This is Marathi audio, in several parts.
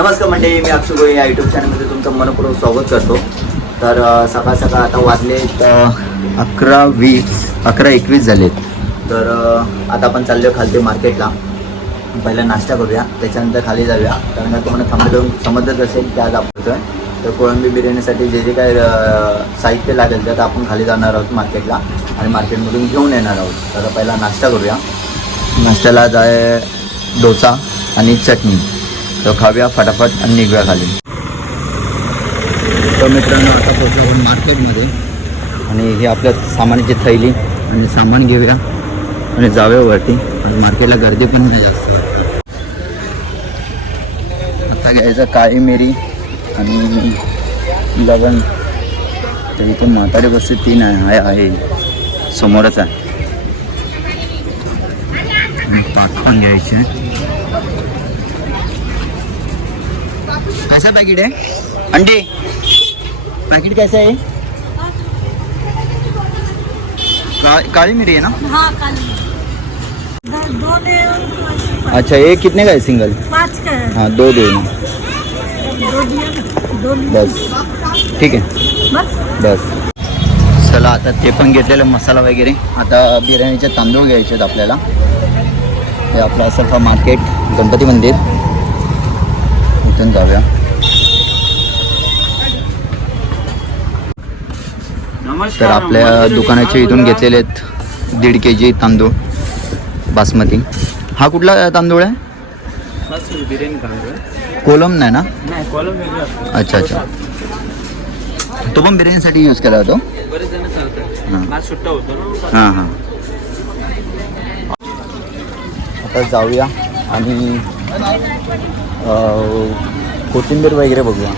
नमस्कार मंडळी मी अक्षु गोळे या यूट्यूब चॅनलमध्ये तुमचं मनपूर्वक स्वागत करतो. तर सकाळ सकाळ आता वाजले अकरा वीस अकरा एकवीस झालेत. तर आता आपण चाललो खालते मार्केटला. पहिला नाश्ता करूया त्याच्यानंतर खाली जाऊया. कारण का तुम्हाला थांबलं समजत असेल की आज आपण तर कोळंबी बिर्याणीसाठी जे जे काय साहित्य लागेल त्यात आपण खाली जाणार आहोत मार्केटला आणि मार्केटमधून घेऊन येणार आहोत. तर पहिला नाश्ता करूया. नाश्त्याला जाय डोसा आणि चटणी. तो खाऊया फटाफट आणि निघव्या खाली. तर मित्रांनो आता पोहोचलो आपण मार्केटमध्ये. आणि हे आपल्या सामानाची थैली आणि सामान घेऊया. आणि जाऊया वरती. आणि मार्केटला गर्दी पण नाही जास्त आता घ्यायचं काळी मिरी आणि लगन तर इथे म्हातारी बसते तीन आहे आहे आहे. समोरच आहे. आणि पाक पण घ्यायचे. कैसा पॅकेट आहे? अंडे. पॅकेट कैसा आहे? का, काली मिरी है ना? हाँ काली दो- अच्छा ये कितने का है सिंगल पाँच का है हाँ दो दो. दो दिया दो बस. ठीक आहे. बस. बस. चला आता ते पण घेतलेलं मसाला वगैरे. आता बिर्याणीचे तांदूळ घ्यायचे आहेत आपल्याला. हे आपलं असं मार्केट गणपती मंदिर. इथून जाऊया तर आपल्या दुकानाच्या इथून घेतलेले आहेत दीड के जी तांदूळ बासमती. हा कुठला तांदूळ आहे? कोलम नाही ना? अच्छा अच्छा. तो पण बिर्याणीसाठी यूज केला जातो? हां. हां हां. आता जाऊया आणि कोथिंबीर वगैरे बघूया.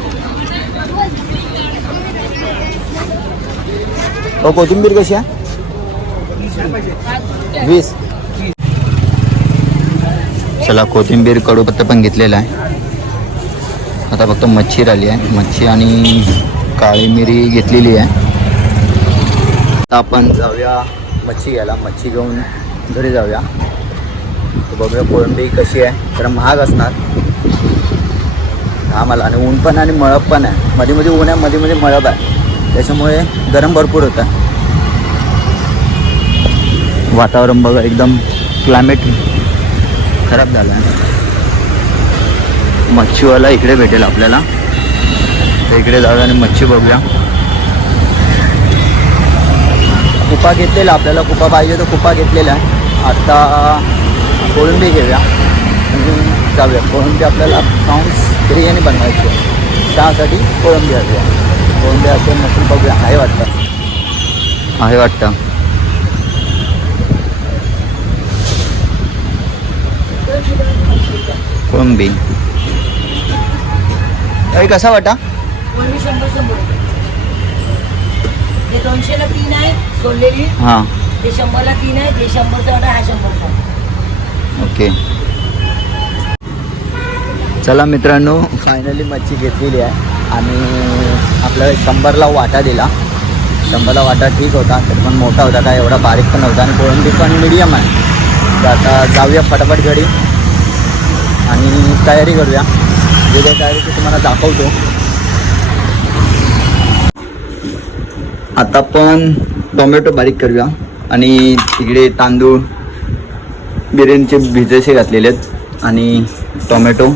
हो कोथिंबीर कशी आहे? वीस. चला कोथिंबीर कडूपत्ता पण घेतलेला आहे. आता फक्त मच्छी राहिली आहे. मच्छी आणि काळी मिरी घेतलेली आहे. आता आपण जाऊया मच्छी घ्यायला. मच्छी घेऊन घरी जाऊया. बघूया कोळंबी कशी आहे. तर महाग असणार. आम्हाला. आणि ऊन पण आणि मळप पण आहे. मध्ये मध्ये ऊन आहे मध्ये मध्ये मळप आहे. त्याच्यामुळे गरम भरपूर होतं. वातावरण बघा एकदम क्लायमेट खराब झालं आहे. मच्छीवाला इकडे भेटेल आपल्याला. इकडे जाऊया आणि मच्छी बघूया. कुपा घेतलेला आपल्याला. कुपा पाहिजे तर कुपा घेतलेला आहे. आत्ता कोळंबी घेऊया. जाऊया. कोळंबी आपल्याला साऊंड बिर्याणी बनवायची आहे. त्यासाठी कोळंबी हवी कोळंबी असेल नसेल बघूया आहे वाटतं? आहे वाटतं. कोळंबी. अरे कसा वाटा? दोनशेला तीन आहे सोडलेली हाँ. ते शंभरला तीन आहे ते शंभरचा वाटा हा शंभरचा. ओके. चला मित्रांनो फायनली मच्छी घेतलेली आहे. आणि आपल्याला शंभरला वाटा दिला. शंभरला वाटा ठीक होता तरी पण मोठा होता काय एवढा बारीक पण नव्हता. आणि कोळंबी पण मिडियम आहे. तर आता जाऊया फटाफट घरी. आणि तयारी करूया. जे काही तयारी ते तुम्हाला दाखवतो. आता पण टोमॅटो बारीक करूया. आणि तिकडे तांदूळ बिर्याणीचे भिजेसे घातलेले आहेत. आणि टोमॅटो.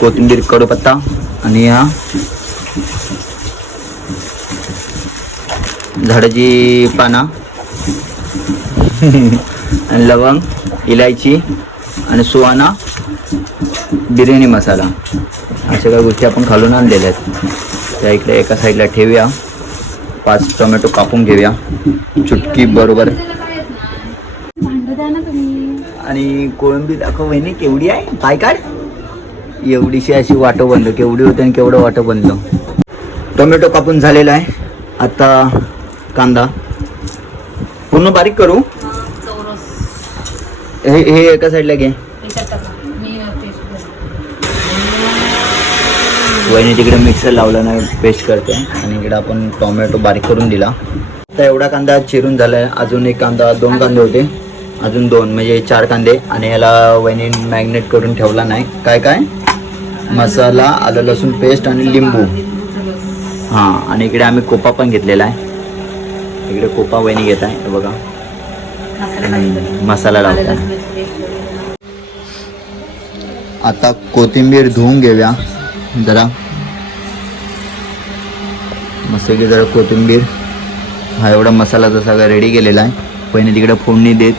कोथिंबीर कडूपत्ता आणि हा झाडाची पाना. आणि लवंग इलायची आणि सुहाना बिर्याणी मसाला. अशा काही गोष्टी आपण खालून आणलेल्या आहेत. त्या इकडे एका साईडला ठेवूया. पाच टोमॅटो कापून घेऊया. चुटकी बरोबर. आणि कोळंबी दाखव वहिनी केवढी आहे? काय काढ. एवढीशी अशी वाटं बनलो केवढी होते आणि केवढं वाटं बनलं टोमॅटो कापून झालेला आहे. आता कांदा. पूर्ण बारीक करू? हे हे एका साईडला घे. वहिनी तिकडे मिक्सर लावला नाही पेस्ट करते. आणि इकडे आपण टोमॅटो बारीक करून दिला. आता एवढा कांदा चिरून झाला आहे अजून एक कांदा दोन कांदे होते. अजून दोन म्हणजे चार कांदे. आणि याला वहिनी मॅग्नेट करून ठेवला नाही. काय काय? मसाला आलं लसूण पेस्ट आणि लिंबू. हां आणि इकडे आम्ही कोपा पण घेतलेला आहे. इकडे कोपा वहिनी घेत आहे बघा. मसाला लावत आहे. आता कोथिंबीर धुवून घेऊया जरा. मस्त की जरा कोथिंबीर. हा एवढा मसाला तर सगळा रेडी केलेला आहे. पहिने तिकडे फोडणी देत.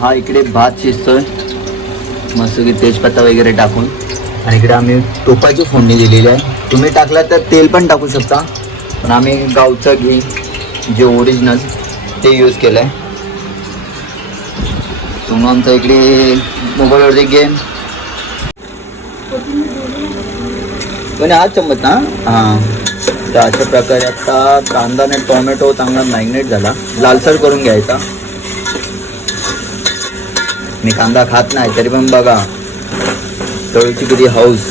हा इकडे भात शिजतोय. मस्त की तेजपत्ता वगैरे टाकून. आणि इकडे आम्ही टोपाची फोडणी दिलेली आहे. तुम्ही टाकला तर तेल पण टाकू शकता. पण आम्ही गावचं घी जे ओरिजिनल ते यूज केलं आहे सोनू आमचा इकडे मोबाईलवरती गेम पण आज चम्मच ना? हां. तर अशा प्रकारे आता कांदा आणि टोमॅटो चांगला मॅग्नेट झाला. लालसर करून घ्यायचा. मी कांदा खात नाही तरी पण बघा. तळूची हाऊस.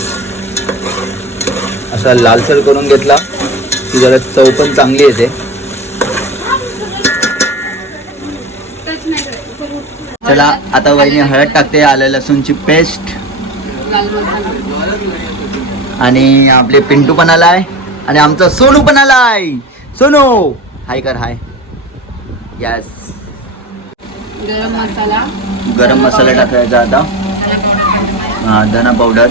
असा लालसर करून घेतला की जरा चव पण चांगली येते. चला आता वहिनी हळद टाकते आलं लसूणची पेस्ट आणि आपले पिंटू पण आलाय. आणि आमचा सोनू पण आलाय. सोनू हाय कर हाय यस गरम मसाला. गरम मसाला टाकायचा आता. धना पावडर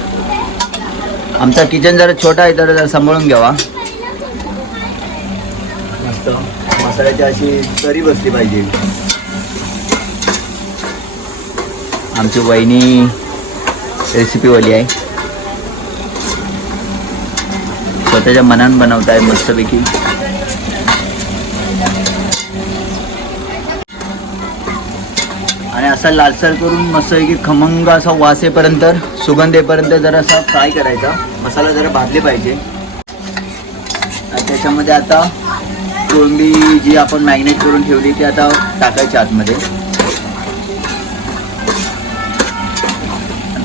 आमचा किचन जरा छोटा आहे तर जरा सांभाळून घ्यावा. मस्त. मसाल्याची अशी तरी बसली पाहिजे. आमची वहिनी रेसिपीवाली आहे. स्वतःच्या मनान बनवत आहे मस्तपैकी. असा लालसर करून मस्त की खमंग असा वास येईपर्यंत सुगंध येईपर्यंत जरा असा फ्राय करायचा. मसाला जरा भाजले पाहिजे. त्याच्यामध्ये आता कोळंबी जी आपण मॅग्नेट करून ठेवली ती आता टाकायची आतमध्ये.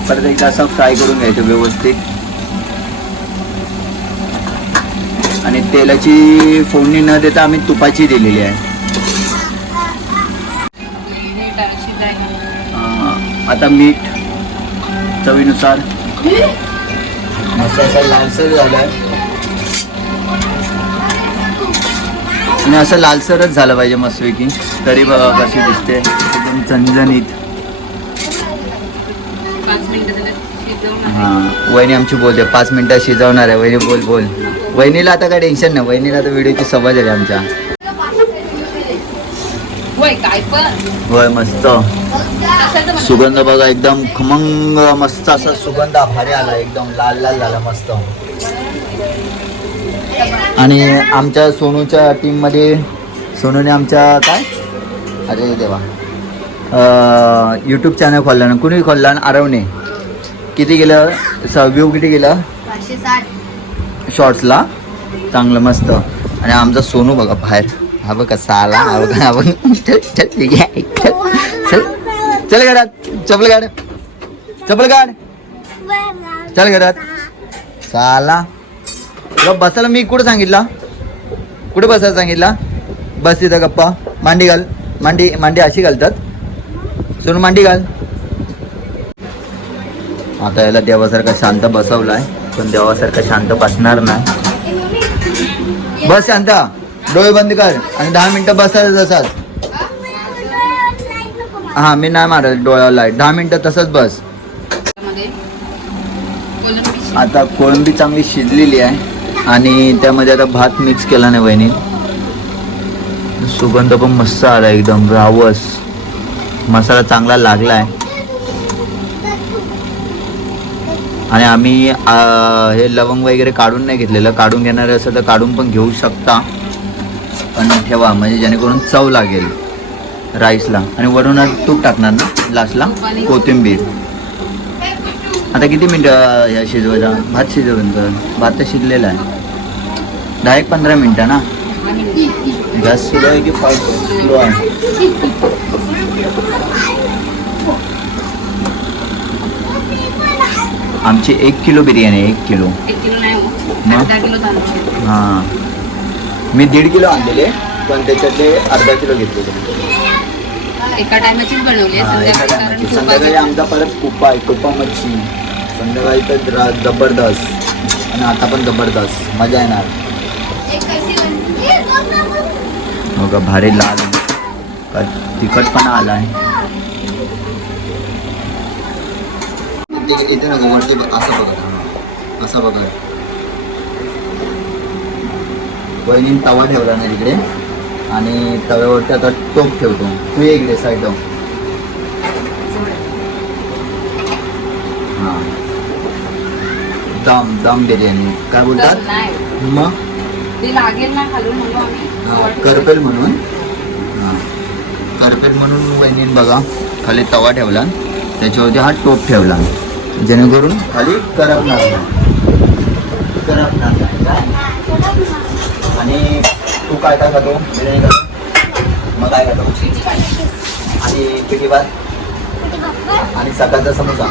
परत एकदा असं फ्राय करून घ्यायचं व्यवस्थित. आणि तेलाची फोडणी न देता आम्ही तुपाची दिलेली आहे. आता मीठ चवीनुसार. मस्त असं लालसर झालं आणि असं लालसरच झालं पाहिजे मस्तपैकी. तरी बघा कशी दिसते. एकदम झणझणीत. हां. वहिनी आमची बोलते पाच मिनिटात शिजवणार आहे. वहिनी बोल बोल. वहिनीला आता काय टेन्शन नाही. वहिनीला आता व्हिडिओची सवय झाली आमच्या. होय काय पण. होय मस्त. सुगंध बघा एकदम खमंग मस्त असा सुगंध भारी आला एकदम लाल लाल झाला मस्त. आणि आमच्या सोनूच्या टीममध्ये सोनूने आमच्या काय? अरे देवा. यूट्यूब चॅनल खोलला ना कुणी खोलला? ना आरवने. किती गेलं? व्ह्यू किती गेलं? शॉर्ट्सला चांगलं मस्त. आणि आमचा सोनू बघा बाहेर. हा बघ कसा आला हा बघा. हा बघ. चल चल घरात. चपल काढ. चपल काढ. चल घरात. साला. तुला बसायला मी कुठं सांगितला? कुठे बसायला सांगितला? बस तिथं गप्पा. मांडी घाल. मांडी मांडी अशी घालतात. सोनू मांडी घाल. आता याला देवासारखा शांत बसवलाय पण देवासारखा शांत बसणार नाही. बस शांत. डोळे बंद कर. आणि दहा मिनिटं बसायचं तसाच हा मी नाही मारत डोळ्यावर लाइट दहा मिनिटं तसंच बस. आता कोळंबी चांगली शिजलेली आहे आणि त्यामध्ये आता भात मिक्स केला नाही वहिनी. सुगंध पण मस्त आला एकदम रावस. मसाला चांगला लागला आहे आणि आम्ही हे लवंग वगैरे काढून नाही घेतलेलं. काढून घेणार असं तर काढून पण घेऊ शकता. पण ठेवा म्हणजे जेणेकरून चव लागेल. राईसला आणि वरून तूप टाकणार ना लास्टला कोथिंबीर. आता किती मिनटं ह्या शिजवायचा? भात शिजवून भात तर शिजलेला आहे. दहा एक पंधरा मिनटं ना? गॅस सुरू आहे की फास्ट स्लो आहे? आमची एक किलो बिर्याणी आहे एक किलो. एक किलो नाही हो. हां. मी दीड किलो आणलेले पण त्याच्यातले अर्धा किलो घेतलेले. एका टायमाचीच बनवली आहे. हा, एका संध्याकाळी टायमाची. आमचा परत कुपा आहे कुपा मच्छी संध्याकाळी तर रा- जबरदस्त. आणि आता पण जबरदस्त. मजा येणार. हो का भारी लाल. का तिखटपणा आला आहे. इथे नको वरती बघ, असं बघा. असं बघा. वहिनी तवा ठेवला ना तिकडे आणि तव्यावरती आता टोप ठेवतो. तू ये इकडे साईड हां. दम दम बिर्याणी. काय बोलतात? मग? ते लागेल ना खालून म्हणून हा, करपेल म्हणून. हा. करपेल म्हणून वहिनीन बघा खाली तवा ठेवला. त्याच्यावरती हा टोप ठेवला. जेणेकरून खाली करपणार नाही. करपणार नाही आणि तू काय काय खातो? बिर्याणी खातो. मग काय खातो? आणि पिठी भात? आणि सकाळचा समोसा.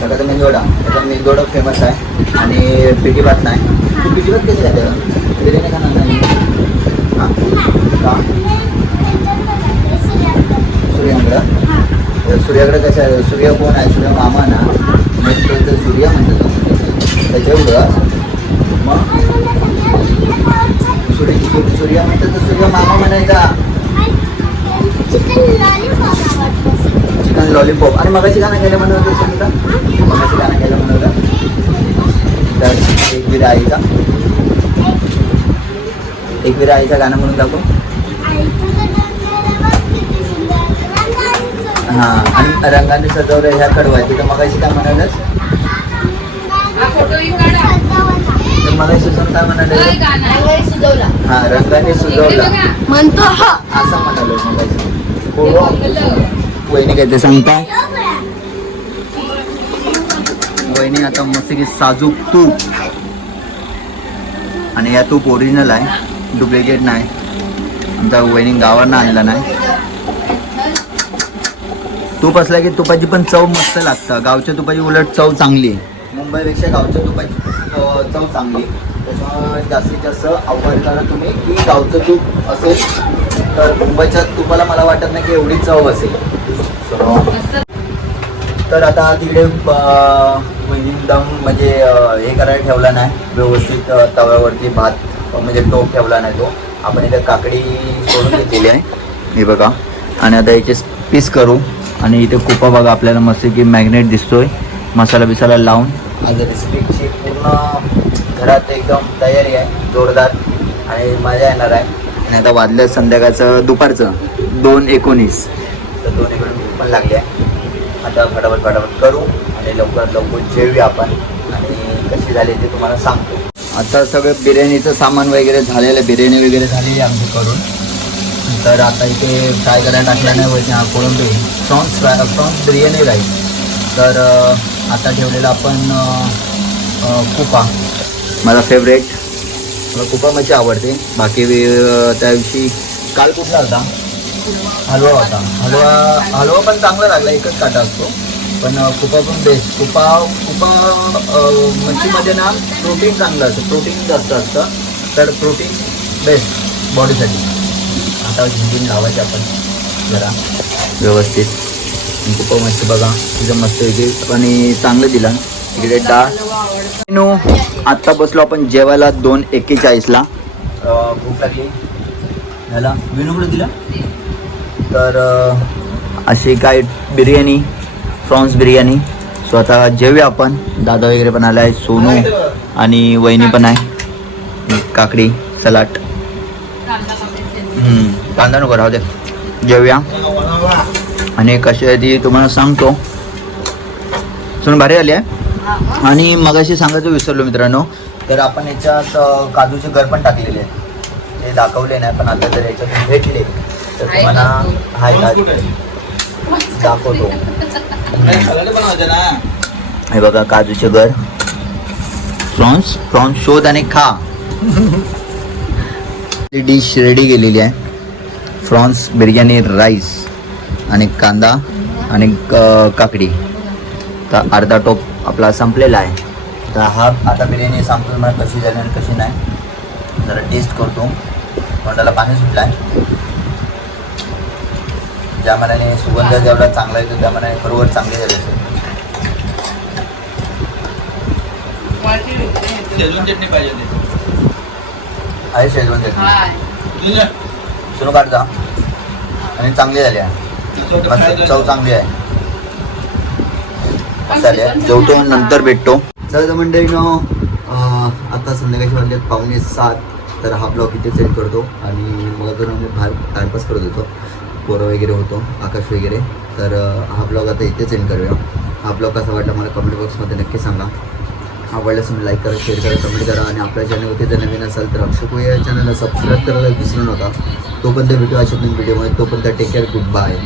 सकाळचा मेंदोडा त्याचा मेंदोडा फेमस आहे. आणि पिठी भात नाही. तू पिठी भात कशी खाते? बिर्याणी खाणार नाही. हां? का? सूर्याकडं? कसं आहे? सूर्य कोण आहे? सूर्य मामा ना? मग सूर्य म्हणतो तो त्याच्यामुळं मग? सूर्य सूर्य म्हणतो तर सूर्य मामा म्हणायचा. चिकन लॉलीपॉप आणि मगाशी गाणं केलं म्हणत होतं सुनीता? मगाशी गाणं केलं म्हणत होतं. तर एक विरा आईचा. एक विरा आईचा गाणं म्हणून दाखव. हां आणि रंगाने सजवलं ह्या कडवायचं. तर मगाशी काय म्हणालच सण काय म्हणाले आहे? सुजवला. हा रंगाने सुजवला. म्हणतो असं म्हणालो बंगलं. वहिनी काय ते सांगता वहिनी आता मस्त की साजूक तूप आणि या तूप ओरिजिनल आहे. डुप्लिकेट नाही. आमचा वहिनी गावांना आणला नाही. तूप असला की तुपाची पण चव मस्त लागतं. गावच्या तुपाची उलट चव चांगली मुंबईपेक्षा गावच्या तुपाची चव चांगली. त्याच्यामुळे जास्तीत जास्त आव्हान करा तुम्ही की गावचं तूप असेल तर मुंबईच्या तुपाला मला वाटत नाही की एवढी चव असेल. तर आता तिकडे एकदम दम म्हणजे हे करायला ठेवला नाही. व्यवस्थित तव्यावरती भात म्हणजे टोप ठेवला नाही तो. आपण इथे काकडी सोडून घेतलेली आहे. हे बघा. आणि आता याचे पीस करू. आणि इथे कुपा बघा आपल्याला मस्त की मॅग्नेट दिसतोय. मसाला बिसाला लावून. आज रेसिपीची पूर्ण घरात एकदम तयारी आहे जोरदार. आणि मजा येणार आहे. आणि आता वाजलं संध्याकाळचं दुपारचं. दोन एकोणीस. तर दोन एकोणीस पण लागली आहे आता फटाफट फटाफट करू आणि लवकरात लवकर जेवूया आपण. आणि कशी झाली ते तुम्हाला सांगतो. आता सगळं बिर्याणीचं सामान वगैरे झालेलं आहे बिर्याणी वगैरे झालेली आहे आमची करून तर आता इथे फ्राय करायला टाकल्या नाही वरती कोळंबी. प्रॉन्स फ्राय प्रॉन्स बिर्याणी राहील. तर आता ठेवलेलं आपण कुपा. माझा फेवरेट मला कुपा मच्छी आवडते. बाकी त्या दिवशी काल कुठला होता? हलवा होता. हलवा हलवा पण चांगला लागला एकच काटा असतो. पण कुपा पण बेस्ट कुपा कुपा मच्छीमध्ये ना प्रोटीन चांगलं असतं. प्रोटीन जास्त असतं. तर प्रोटीन बेस्ट बॉडीसाठी आता झिंजून लावायचे आपण जरा. व्यवस्थित. हो, आणि कुपा बघा. एकदम मस्त येते आणि चांगलं दिलं. इकडे डाळ. मेनू आत्ता बसलो आपण जेवायला दोन एक्केचाळीसला. भूक लागली. ह्याला विनूकडे दिला? तर अशी काय बिर्याणी प्रॉन्स बिर्याणी. स्वतः जेवूया आपण. दादा वगैरे पण आला आहे सोनू आणि वहिनी पण आहे. काकडी सलाड. कांदा कांदा नको राहू दे. जेवूया. आणि कशी आहे ती तुम्हाला सांगतो. सुन भारी आली आहे हा, मग. आणि मगाशी सांगायचं विसरलो मित्रांनो. तर आपण याच्यात काजूचे घर पण टाकलेले आहेत. ते दाखवले नाही पण आता जर याच्यातून भेटले. तर तुम्हाला. हाय का दाखवतो. हे बघा काजूचे घर. प्रॉन्स प्रॉन्स शोध आणि खा. डिश रेडी केलेली आहे. Prawns biryani rice. आणि कांदा आणि काकडी. तर अर्धा टोप आपला संपलेला आहे. तर हा आता बिर्याणी संपली मला कशी झाली आणि कशी नाही. जरा टेस्ट करतो. तोंडाला पाणी सुटलं आहे ज्या मनाने सुगंध जेवढा चांगला येतो त्या मनाने बरोबर चांगली झाली असेल. चटणी पाहिजे आहे शेजवान चटणी. सुरू काढता आणि चांगली झाली आहे. चव चांगली आहे. जेवतो नंतर भेटतो. चल तर मंडळीनं अं, आता संध्याकाळची वाजले पावणे सात. तर हा ब्लॉग इथे सेंड करतो आणि मग आम्ही बाहेर टाइमपास करत होतो. पोरं वगैरे होतो आकाश वगैरे. तर हा ब्लॉग आता इथे सेंड करूया. हा ब्लॉग कसा वाटला मला कमेंट बॉक्समध्ये नक्की सांगा. आवडल्यास तुम्ही लाईक करा शेअर करा कमेंट करा आणि आपल्या चॅनलवरती जर नवीन असाल तर अक्षय या चॅनलला सबस्क्राईब करायला विसरू नका. तोपर्यंत भेटू अशा व्हिडिओमध्ये तोपर्यंत टेक केअर गुड बाय